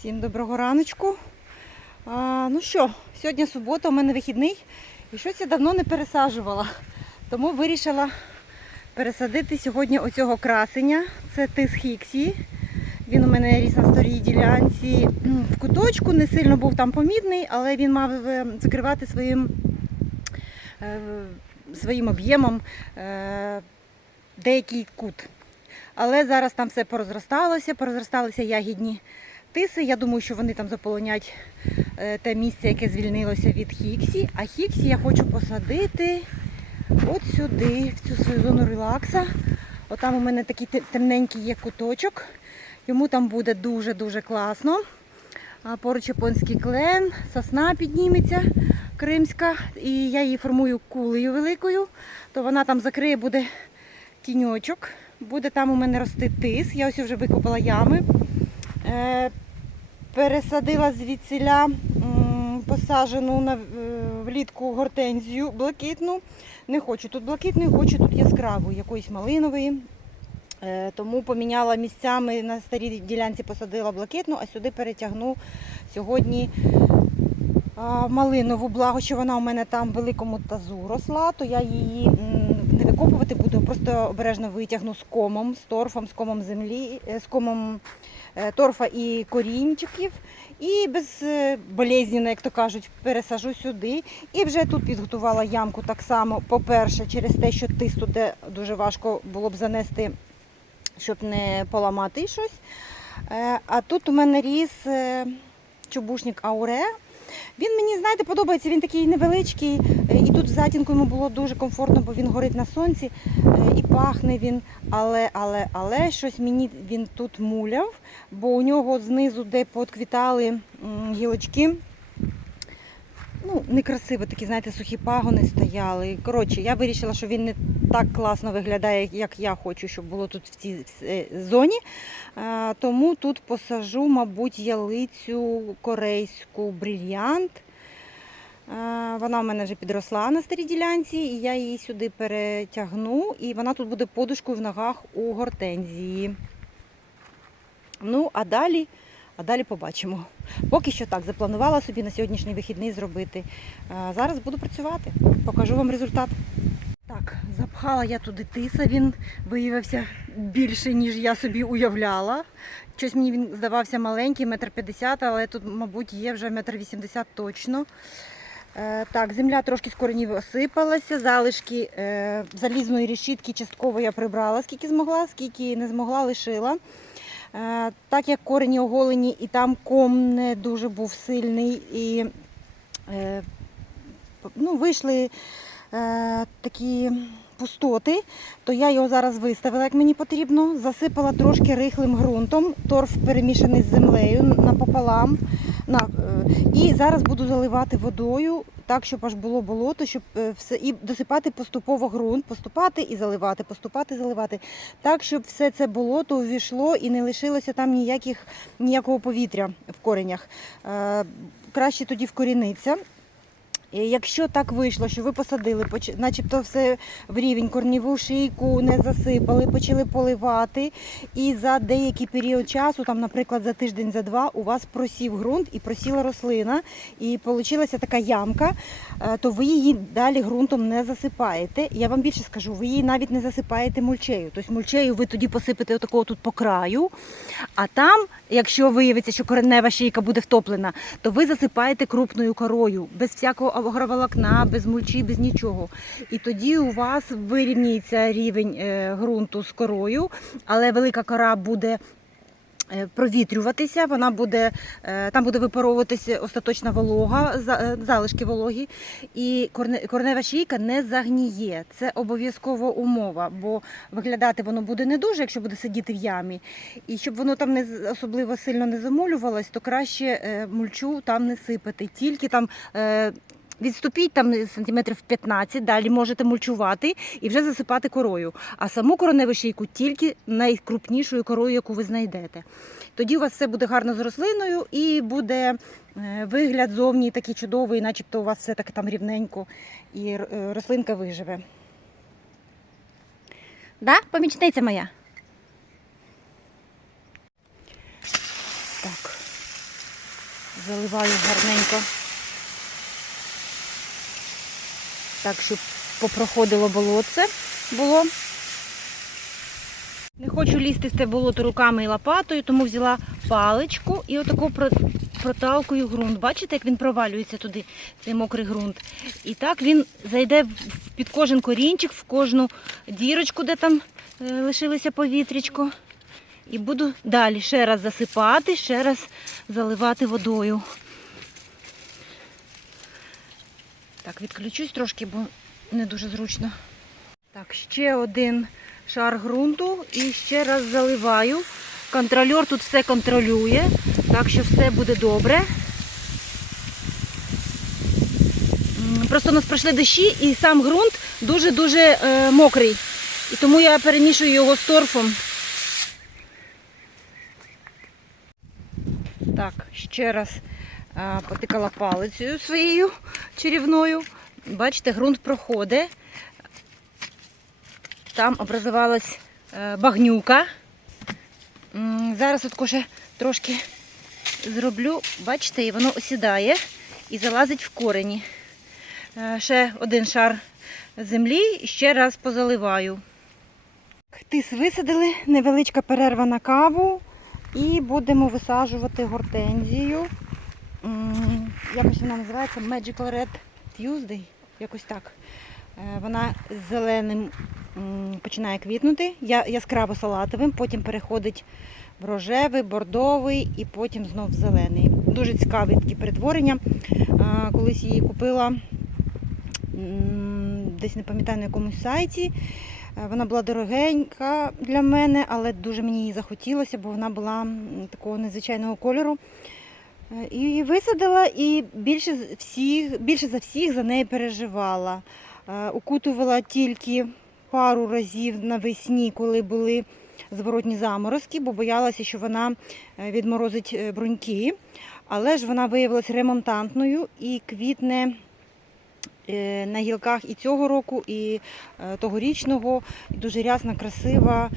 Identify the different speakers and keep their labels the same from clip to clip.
Speaker 1: Всім доброго раночку. А, ну що, сьогодні субота, у мене вихідний. І щось я давно не пересаджувала. Тому вирішила пересадити сьогодні оцього красення. Це тис Хіксі. Він у мене ріс на старій ділянці в куточку, не сильно був там помітний, але він мав е, закривати своїм, е, своїм об'ємом е, деякий кут. Але зараз там все порозросталося, порозросталися ягідні тиси. Я думаю, що вони там заполонять е, те місце, яке звільнилося від Хіксі. А Хіксі я хочу посадити от сюди, в цю свою зону релакса. Отам у мене такий темненький є куточок. Йому там буде дуже-дуже класно. Поруч японський клен, сосна підніметься кримська. І я її формую кулею великою, то вона там закриє, буде тіньочок. Буде там у мене рости тис. Я ось вже викопала ями. Е, пересадила звідсіля на, е, влітку гортензію блакитну. Не хочу тут блакитної, хочу тут яскраву, якоїсь малинової. Е, Тому поміняла місцями на старій ділянці посадила блакитну, а сюди перетягну сьогодні малинову. Благо, що вона у мене там в великому тазу росла, то я її не викопувати буду, просто обережно витягну з комом, з торфом, з комом землі, е, з комом е, торфа і корінчиків. І безболезненно, як то кажуть, пересажу сюди. І вже тут підготувала ямку так само. По-перше, через те, що тис туди дуже важко було б занести, щоб не поламати щось. Е, А тут у мене ріс чубушник ауре. Він мені, знаєте, подобається, він такий невеличкий, е, і тут в затінку йому було дуже комфортно, бо він горить на сонці е, і пахне він. Але, але, але щось мені він тут муляв, бо у нього знизу, де подквітали гілочки, некрасиво такі, знаєте, сухі пагони стояли. Коротше, я вирішила, що він не так класно виглядає, як я хочу, щоб було тут в цій е, зоні. Тому тут посажу, мабуть, ялицю корейську брильянт. Вона в мене вже підросла на старій ділянці, і я її сюди перетягну, і вона тут буде подушкою в ногах у гортензії. Ну, а далі, а далі побачимо. Поки що так, запланувала собі на сьогоднішній вихідний зробити. Е, Зараз буду працювати, покажу вам результат. Так, запхала я туди тиса, він виявився більше, ніж я собі уявляла. Щось мені він здавався маленький, метр п'ятдесят, але тут, мабуть, є вже метр вісімдесят точно. Е, Так, земля трошки з коренів осипалася, залишки е, залізної решітки частково я прибрала, скільки змогла, скільки не змогла, лишила. Е, Так як корені оголені і там ком не дуже був сильний, і е, ну, вийшли е, такі пустоти, то я його зараз виставила, як мені потрібно. Засипала трошки рихлим ґрунтом, торф перемішаний з землею напополам. На, е, і зараз буду заливати водою, так, щоб аж було болото, щоб е, все і досипати поступово ґрунт, поступати і заливати, поступати, заливати. Так, щоб все це болото увійшло і не лишилося там ніяких, ніякого повітря в коренях. Е, краще тоді вкоріниться. Якщо так вийшло, що ви посадили, начебто все в рівень корніву шийку не засипали, почали поливати, і за деякий період часу, там, наприклад, за тиждень, за два, у вас просів ґрунт і просіла рослина, і вийшла така ямка, е, то ви її далі ґрунтом не засипаєте. Я вам більше скажу, ви її навіть не засипаєте мульчею. Тобто мульчею ви тоді посипете отакого тут по краю, а там, якщо виявиться, що коренева шийка буде втоплена, то ви засипаєте крупною корою, без всякого агроволокна, без мульчі, без нічого. І тоді у вас вирівнюється рівень е, ґрунту з корою, але велика кора буде. е, Провітрюватися, вона буде е, там буде випаровуватися остаточна волога, залишки вологі, і корнева шийка не загніє. Це обов'язкова умова, бо виглядати воно буде не дуже, якщо буде сидіти в ямі. І щоб воно там не особливо сильно не замолювалось, то краще мульчу там не сипати. Тільки там Відступіть там сантиметрів 15, далі можете мульчувати і вже засипати корою. А саму короневу шийку тільки найкрупнішою корою, яку ви знайдете. Тоді у вас все буде гарно з рослиною і буде е, вигляд зовні такий чудовий, начебто у вас все таке там рівненько і е, рослинка виживе. Да, помічниця моя? Так. Заливаю гарненько. Так, щоб попроходило болотце було. Не хочу лізти в те болото руками і лопатою, тому взяла паличку і отако про- проталкую ґрунт. Бачите, як він провалюється туди, цей мокрий ґрунт. І так він зайде під кожен корінчик, в кожну дірочку, де там е, лишилося повітрячко. І буду далі ще раз засипати, ще раз заливати водою. Так, відключусь трошки, бо не дуже зручно. Так, ще один шар ґрунту і ще раз заливаю. Контрольор тут все контролює, так що все буде добре. Просто у нас пройшли дощі і сам ґрунт дуже-дуже е, мокрий. І тому я перемішую його з торфом. Так, ще раз потикала палицею своєю чарівною. Бачите, ґрунт проходить. Там образувалась е, багнюка. Зараз от трошки зроблю, бачите, і воно осідає і залазить в корені. Е, Ще один шар землі і ще раз позаливаю. Тис висадили, невеличка перерва на каву. І будемо висаджувати гортензію. Якось вона називається Magical Red Tuesday. Якось так. Е, Вона зеленим починає квітнути, яскраво салатовим, потім переходить в рожевий, бордовий і потім знов зелений. Дуже цікаві такі перетворення. Колись її купила десь не пам'ятаю на якомусь сайті. Е, Вона була дорогенька для мене, але дуже мені її захотілося, бо вона була такого незвичайного кольору. Е, її висадила і більше всіх, більше за всіх за неї переживала. Е, Укутувала тільки пару разів навесні, коли були зворотні заморозки, бо боялася, що вона е, відморозить е, бруньки. Але ж вона виявилася ремонтантною і квітне е, на гілках і цього року, і е, тогорічного, і дуже рясна, красива.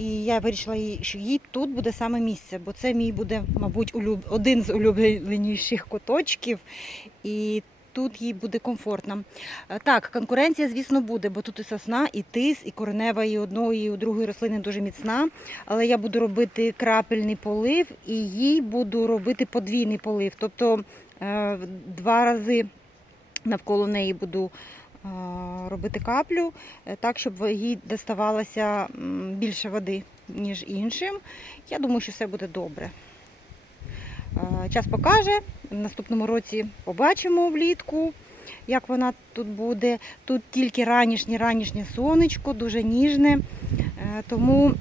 Speaker 1: І я вирішила, що їй тут буде саме місце, бо це мій буде, мабуть, улюб... один з улюбленіших куточків. І тут їй буде комфортно. Е, Так, конкуренція, звісно, буде, бо тут і сосна, і тис, і коренева, і одної, і у другої рослини дуже міцна. Але я буду робити крапельний полив і їй буду робити подвійний полив. Тобто е, два рази навколо неї буду робити каплю, е, так, щоб їй доставалося більше води, ніж іншим. Я думаю, що все буде добре. Е, Час покаже. В наступному році побачимо влітку, як вона тут буде. Тут тільки ранішнє ранішнє сонечко, дуже ніжне. Е, Тому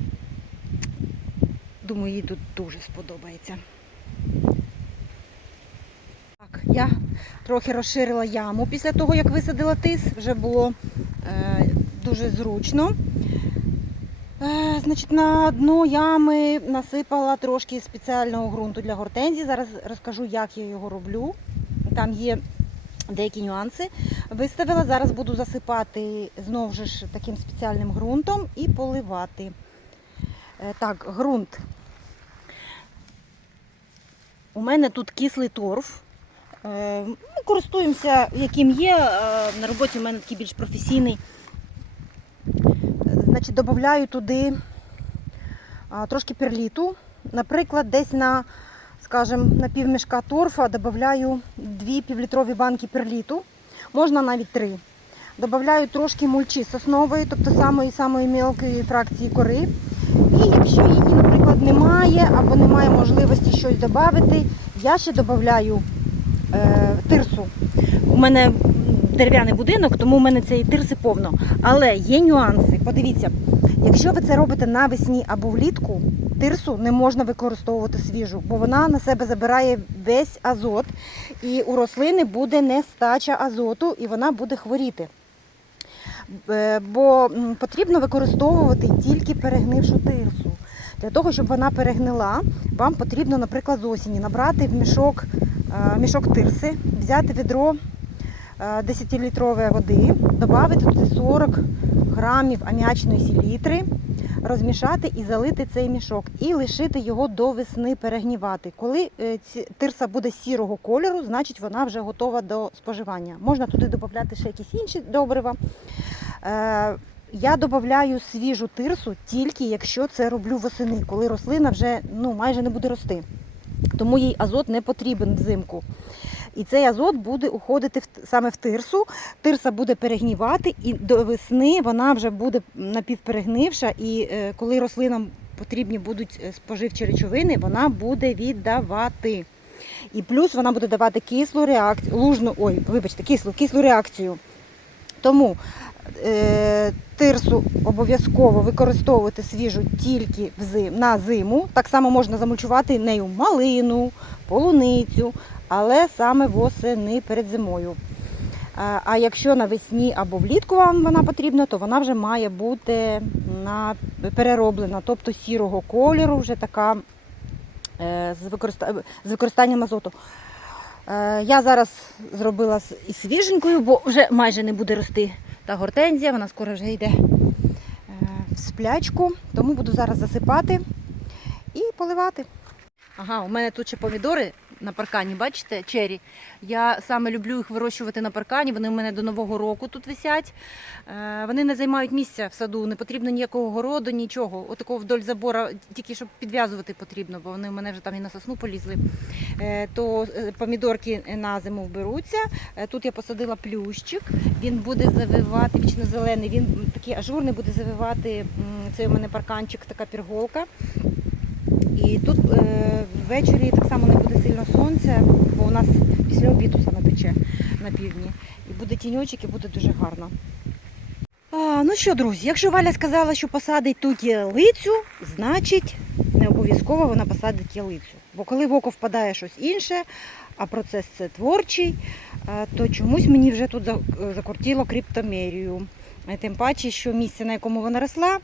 Speaker 1: думаю, їй тут дуже сподобається. Так, я трохи розширила яму після того, як висадила тис. Вже було е, дуже зручно. Е, значить, на дно ями насипала трошки спеціального ґрунту для гортензії. Зараз розкажу, як я його роблю. Там є деякі нюанси. Виставила, зараз буду засипати знову ж таким спеціальним ґрунтом і поливати. Е, так, ґрунт. У мене тут кислий торф. Е, ну, Користуємося, яким є. Е, На роботі у мене такий більш професійний. Значить, додаю туди трошки перліту. Наприклад, десь на, скажімо, на півмішка торфа додаю дві півлітрові банки перліту, можна навіть три. Додаю трошки мульчі соснової, тобто самої самої мілкої фракції кори. І якщо її, наприклад, немає або немає можливості щось додати, я ще додаю тирсу. У мене дерев'яний будинок, тому у мене цієї тирси повно. Але є нюанси. Подивіться, якщо ви це робите навесні або влітку, тирсу не можна використовувати свіжу, бо вона на себе забирає весь азот, і у рослини буде нестача азоту, і вона буде хворіти. Е, Бо потрібно використовувати тільки перегнившу тирсу. Для того, щоб вона перегнила, вам потрібно, наприклад, з осені набрати в мішок, е, мішок тирси, взяти відро е, 10-літрової води, додати туди 40 грамів аміачної селітри, розмішати і залити цей мішок, і лишити його до весни перегнівати. Коли е, тирса буде сірого кольору, значить вона вже готова до споживання. Можна туди додати ще якісь інші добрива. Е, Я додаю свіжу тирсу тільки якщо це роблю восени, коли рослина вже ну, майже не буде рости. Тому їй азот не потрібен взимку. І цей азот буде уходити саме в тирсу. Тирса буде перегнівати, і до весни вона вже буде напівперегнивша. І е, коли рослинам потрібні будуть е, споживчі речовини, вона буде віддавати. І плюс вона буде давати кислу реакцію, лужну, ой, вибачте, кислу, кислу реакцію. Тому тирсу обов'язково використовувати свіжу тільки на зиму. Так само можна замульчувати нею малину, полуницю, але саме восени перед зимою. А- якщо навесні або влітку вам вона потрібна, то вона вже має бути на перероблена, тобто сірого кольору, вже така е, з, використанням азоту. Е, Я зараз зробила із свіженькою, бо вже майже не буде рости та гортензія, вона скоро вже йде е, в сплячку, тому буду зараз засипати і поливати. Ага, у мене тут ще помідори на паркані, бачите, чері. Я саме люблю їх вирощувати на паркані. Вони у мене до Нового року тут висять. Е, Вони не займають місця в саду, не потрібно ніякого городу, нічого. Отакого вдоль забора, тільки щоб підв'язувати потрібно, бо вони у мене вже там і на сосну полізли. Е, То е, помідорки на зиму вберуться. Тут я посадила плющик. Він буде завивати вічно-зелений. Він такий ажурний буде завивати. Це у мене парканчик, така пірголка. І тут е, ввечері так само не буде сильно сонця, бо у нас після обіду саме пече на півдні. І буде тіньочок, і буде дуже гарно. А, ну що, друзі, якщо Валя сказала, що посадить тут ялицю, значить не обов'язково вона посадить ялицю. Бо коли в око впадає щось інше, а процес це творчий, то чомусь мені вже тут за- закортіло криптомерію. Тим паче, що місце, на якому вона росла,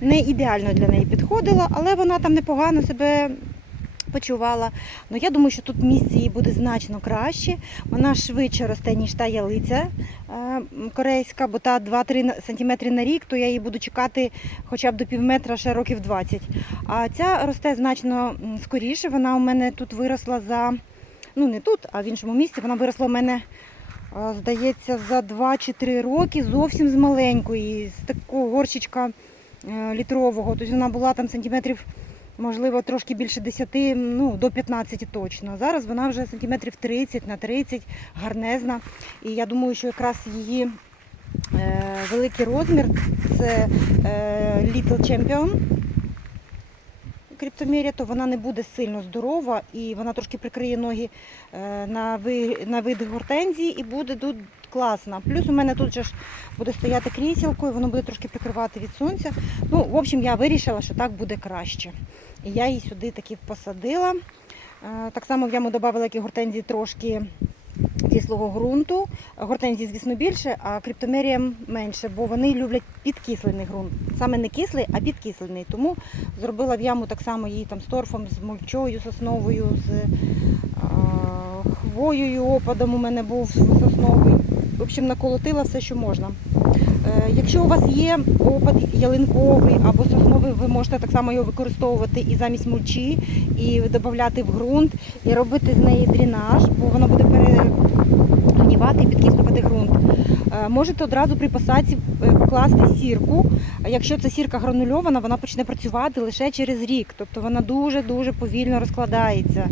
Speaker 1: не ідеально для неї підходило, але вона там непогано себе почувала. Ну я думаю, що тут місце їй буде значно краще. Вона швидше росте, ніж та ялиця е, корейська, бо та 2-3 см на рік, то я її буду чекати хоча б до півметра ще років 20. А ця росте значно скоріше. Вона у мене тут виросла за, ну не тут, а в іншому місці. Вона виросла у мене. Здається, за 2 чи 3 роки зовсім з маленької, з такого горщичка е, літрового. Тобто вона була там сантиметрів, можливо, трошки більше 10, ну, до 15 точно. Зараз вона вже сантиметрів 30 на 30, гарнезна. І я думаю, що якраз її е, великий розмір це е, Little Champion криптомерія, то вона не буде сильно здорова і вона трошки прикриє ноги е, на, на вид гортензії і буде тут класна. Плюс у мене тут же ж буде стояти кріселко, і воно буде трошки прикривати від сонця. Ну, в общем, я вирішила, що так буде краще. І я її сюди таки посадила. Е, Так само в яму додала, як і гортензії, трошки кислого ґрунту. Гортензії, звісно, більше, а криптомеріям менше, бо вони люблять підкислений ґрунт. Саме не кислий, а підкислений. Тому зробила в яму так само її там з торфом, з мульчою сосновою, з а, хвоєю, опадом у мене був сосновий. В общем, наколотила все, що можна. Е, Якщо у вас є опад ялинковий або сосновий, ви можете так само його використовувати і замість мульчі, і додати в ґрунт, і робити з неї дренаж, бо воно буде перегнівати і підкислювати ґрунт. Е, Можете одразу при посадці е, покласти сірку. Якщо це сірка гранульована, вона почне працювати лише через рік. Тобто вона дуже-дуже повільно розкладається.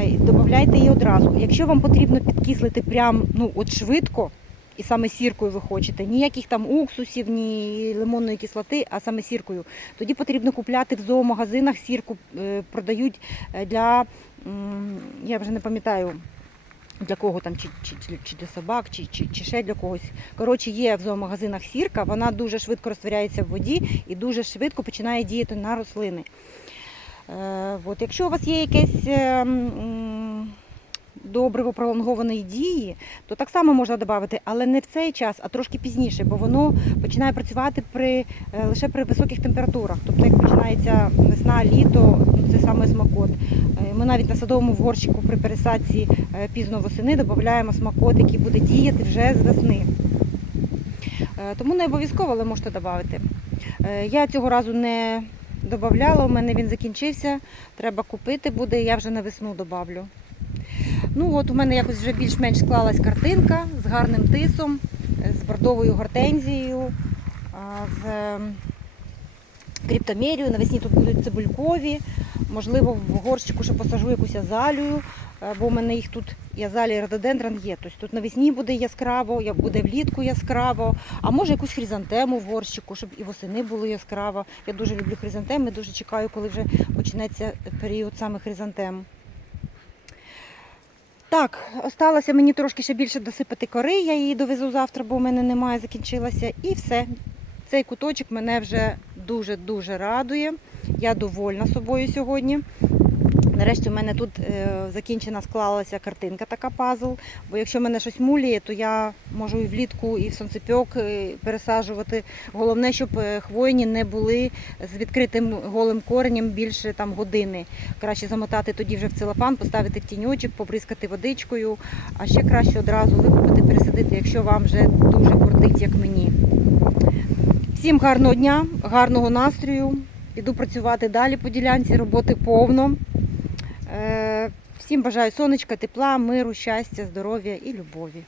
Speaker 1: Е, Додавайте її одразу. Якщо вам потрібно підкислити прям ну, от швидко, і саме сіркою ви хочете, ніяких там уксусів, ні лимонної кислоти, а саме сіркою, тоді потрібно купляти в зоомагазинах сірку, продають для, я вже не пам'ятаю, для кого там, чи, чи, чи- для собак, чи, чи, чи ще для когось. Коротше, є в зоомагазинах сірка, вона дуже швидко розтворяється в воді і дуже швидко починає діяти на рослини. Е, от, якщо у вас є якесь е, добриво пролонгованої дії, то так само можна додати, але не в цей час, а трошки пізніше, бо воно починає працювати при, е, лише при високих температурах. Тобто, як починається весна, літо, ну, це саме смакот. Е, Ми навіть на садовому горщику при пересадці е, пізно восени додаємо смакот, який буде діяти вже з весни. Тому не обов'язково, але можете додати. Я цього разу не додавала, у мене він закінчився. Треба купити буде, я вже на весну додавлю. Ну от у мене якось вже більш-менш склалась картинка з гарним тисом, е, з бордовою гортензією, з ем, кріптомерією. Навесні тут будуть цибулькові. Можливо, в горщику ще посажу якусь азалію, е, бо у мене їх тут і азалія і рододендрон є. Тобто тут навесні буде яскраво, буде влітку яскраво, а може якусь хризантему в горщику, щоб і восени було яскраво. Я дуже люблю хризантеми, дуже чекаю, коли вже почнеться період саме хризантем. Так, осталося мені трошки ще більше досипати кори, я її довезу завтра, бо в мене немає, закінчилася. І все. Цей куточок мене вже дуже-дуже радує. Я довольна собою сьогодні. Нарешті в мене тут е, закінчена склалася картинка, така пазл. Бо якщо мене щось муліє, то я можу і влітку, і в сонцепьок е, пересаджувати. Головне, щоб е, хвойні не були з відкритим голим коренем більше там години. Краще замотати тоді вже в целофан, поставити в тіньочок, побризкати водичкою, а ще краще одразу викопати, пересадити, якщо вам вже дуже кортить, як мені. Всім гарного дня, гарного настрою. Піду працювати далі по ділянці, роботи повно. Е, Всім бажаю сонечка, тепла, миру, щастя, здоров'я і любові.